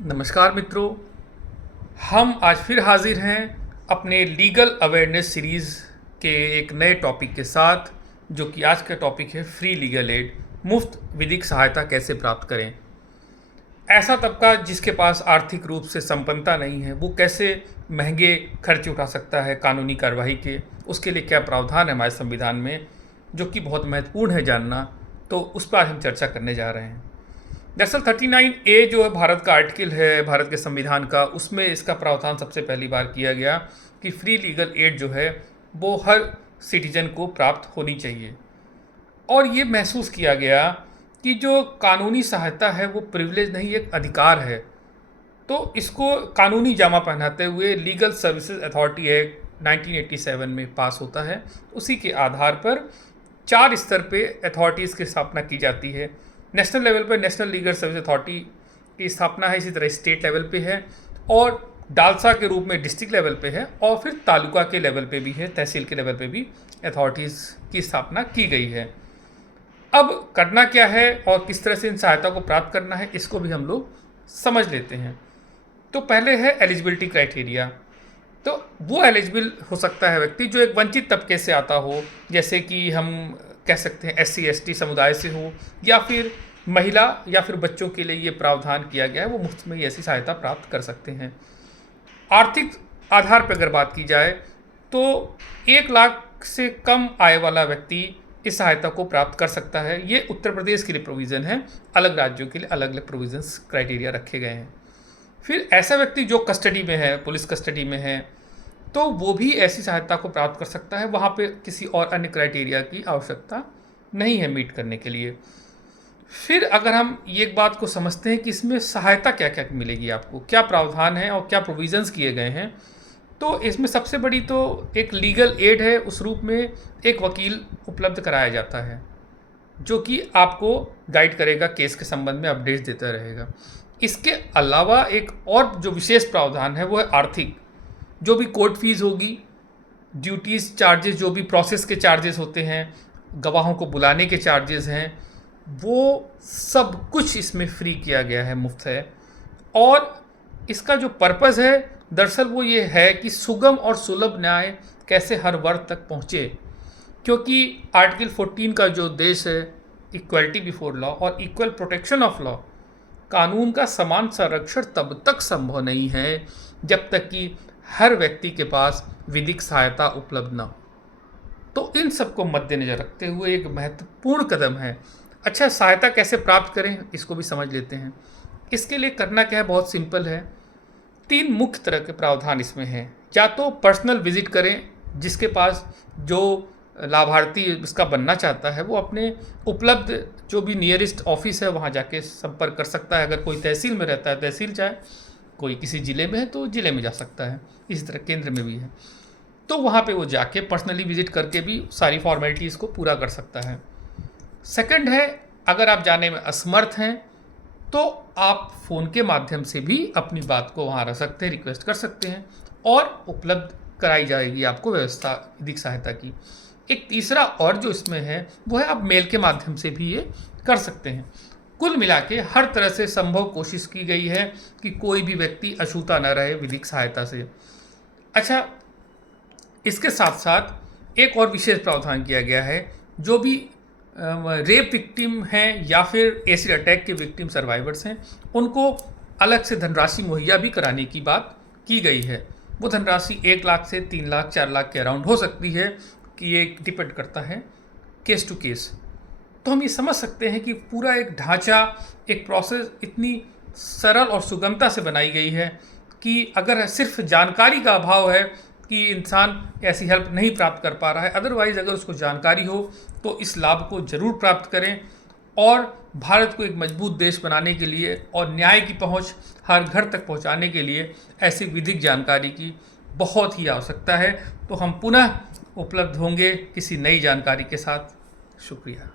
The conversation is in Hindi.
नमस्कार मित्रों, हम आज फिर हाजिर हैं अपने लीगल अवेयरनेस सीरीज़ के एक नए टॉपिक के साथ, जो कि आज का टॉपिक है फ्री लीगल एड, मुफ्त विधिक सहायता कैसे प्राप्त करें। ऐसा तबका जिसके पास आर्थिक रूप से संपन्नता नहीं है, वो कैसे महंगे खर्च उठा सकता है कानूनी कार्रवाई के, उसके लिए क्या प्रावधान है हमारे संविधान में, जो कि बहुत महत्वपूर्ण है जानना। तो उस पर हम चर्चा करने जा रहे हैं। दरअसल 39A जो है भारत का आर्टिकल है भारत के संविधान का, उसमें इसका प्रावधान सबसे पहली बार किया गया कि फ्री लीगल एड जो है वो हर सिटीजन को प्राप्त होनी चाहिए। और ये महसूस किया गया कि जो कानूनी सहायता है वो प्रिविलेज नहीं, एक अधिकार है। तो इसको कानूनी जामा पहनाते हुए लीगल सर्विसेज अथॉरिटी एक्ट 1987 में पास होता है। उसी के आधार पर 4 स्तर पे अथॉरिटीज़ की स्थापना की जाती है। नेशनल लेवल पर नेशनल लीगल सर्विस अथॉरिटी की स्थापना है, इसी तरह स्टेट लेवल पे है, और डालसा के रूप में डिस्ट्रिक्ट लेवल पे है, और फिर तालुका के लेवल पे भी है, तहसील के लेवल पे भी अथॉरिटीज़ की स्थापना की गई है। अब करना क्या है और किस तरह से इन सहायता को प्राप्त करना है, इसको भी हम लोग समझ लेते हैं। तो पहले है एलिजिबिलिटी क्राइटेरिया। तो वो एलिजिबल हो सकता है व्यक्ति जो एक वंचित तबके से आता हो, जैसे कि हम कह सकते हैं SC/ST समुदाय से हो, या फिर महिला या फिर बच्चों के लिए ये प्रावधान किया गया है, वो मुफ्त में ही ऐसी सहायता प्राप्त कर सकते हैं। आर्थिक आधार पर अगर बात की जाए तो 1 लाख से कम आय वाला व्यक्ति इस सहायता को प्राप्त कर सकता है। ये उत्तर प्रदेश के लिए प्रोविज़न है, अलग राज्यों के लिए अलग अलग प्रोविजंस क्राइटेरिया रखे गए हैं। फिर ऐसा व्यक्ति जो कस्टडी में है, पुलिस कस्टडी में है, तो वो भी ऐसी सहायता को प्राप्त कर सकता है। वहाँ पे किसी और अन्य क्राइटेरिया की आवश्यकता नहीं है मीट करने के लिए। फिर अगर हम ये एक बात को समझते हैं कि इसमें सहायता क्या क्या मिलेगी आपको, क्या प्रावधान है और क्या प्रोविज़न्स किए गए हैं, तो इसमें सबसे बड़ी तो एक लीगल एड है। उस रूप में एक वकील उपलब्ध कराया जाता है जो कि आपको गाइड करेगा, केस के संबंध में अपडेट्स देता रहेगा। इसके अलावा एक और जो विशेष प्रावधान है वो है आर्थिक। जो भी कोर्ट फीस होगी, ड्यूटीज़, चार्जेस, जो भी प्रोसेस के चार्जेस होते हैं, गवाहों को बुलाने के चार्जेस हैं, वो सब कुछ इसमें फ्री किया गया है, मुफ्त है। और इसका जो पर्पज़ है दरअसल वो ये है कि सुगम और सुलभ न्याय कैसे हर वर्ग तक पहुँचे, क्योंकि आर्टिकल 14 का जो उद्देश्य है इक्वलिटी बिफोर लॉ और इक्वल प्रोटेक्शन ऑफ लॉ, कानून का समान संरक्षण तब तक संभव नहीं है जब तक कि हर व्यक्ति के पास विधिक सहायता उपलब्ध न हो। तो इन सबको मद्देनज़र रखते हुए एक महत्वपूर्ण कदम है। अच्छा, सहायता कैसे प्राप्त करें इसको भी समझ लेते हैं। इसके लिए करना क्या है, बहुत सिंपल है। 3 मुख्य तरह के प्रावधान इसमें हैं। या तो पर्सनल विजिट करें, जिसके पास जो लाभार्थी इसका बनना चाहता है वो अपने उपलब्ध जो भी नियरेस्ट ऑफिस है वहाँ जाके संपर्क कर सकता है। अगर कोई तहसील में रहता है तहसील जाए, कोई किसी ज़िले में है तो ज़िले में जा सकता है, इसी तरह केंद्र में भी है, तो वहाँ पे वो जाके पर्सनली विजिट करके भी सारी फॉर्मेलिटीज़ को पूरा कर सकता है। सेकंड है, अगर आप जाने में असमर्थ हैं तो आप फ़ोन के माध्यम से भी अपनी बात को वहाँ रख सकते हैं, रिक्वेस्ट कर सकते हैं, और उपलब्ध कराई जाएगी आपको व्यवस्था विधिक सहायता की। एक तीसरा और जो इसमें है वो है आप मेल के माध्यम से भी ये कर सकते हैं। कुल मिला के हर तरह से संभव कोशिश की गई है कि कोई भी व्यक्ति अछूता न रहे विधिक सहायता से। अच्छा, इसके साथ साथ एक और विशेष प्रावधान किया गया है। जो भी रेप विक्टिम हैं या फिर एसिड अटैक के विक्टिम सर्वाइवर्स हैं, उनको अलग से धनराशि मुहैया भी कराने की बात की गई है। वो धनराशि 1 लाख से 3 लाख 4 लाख के अराउंड हो सकती है, कि ये डिपेंड करता है केस टू केस। तो हम ये समझ सकते हैं कि पूरा एक ढांचा, एक प्रोसेस इतनी सरल और सुगमता से बनाई गई है कि अगर सिर्फ जानकारी का अभाव है कि इंसान ऐसी हेल्प नहीं प्राप्त कर पा रहा है, अदरवाइज़ अगर उसको जानकारी हो तो इस लाभ को ज़रूर प्राप्त करें। और भारत को एक मजबूत देश बनाने के लिए और न्याय की पहुंच हर घर तक पहुंचाने के लिए ऐसी विधिक जानकारी की बहुत ही आवश्यकता है। तो हम पुनः उपलब्ध होंगे किसी नई जानकारी के साथ। शुक्रिया।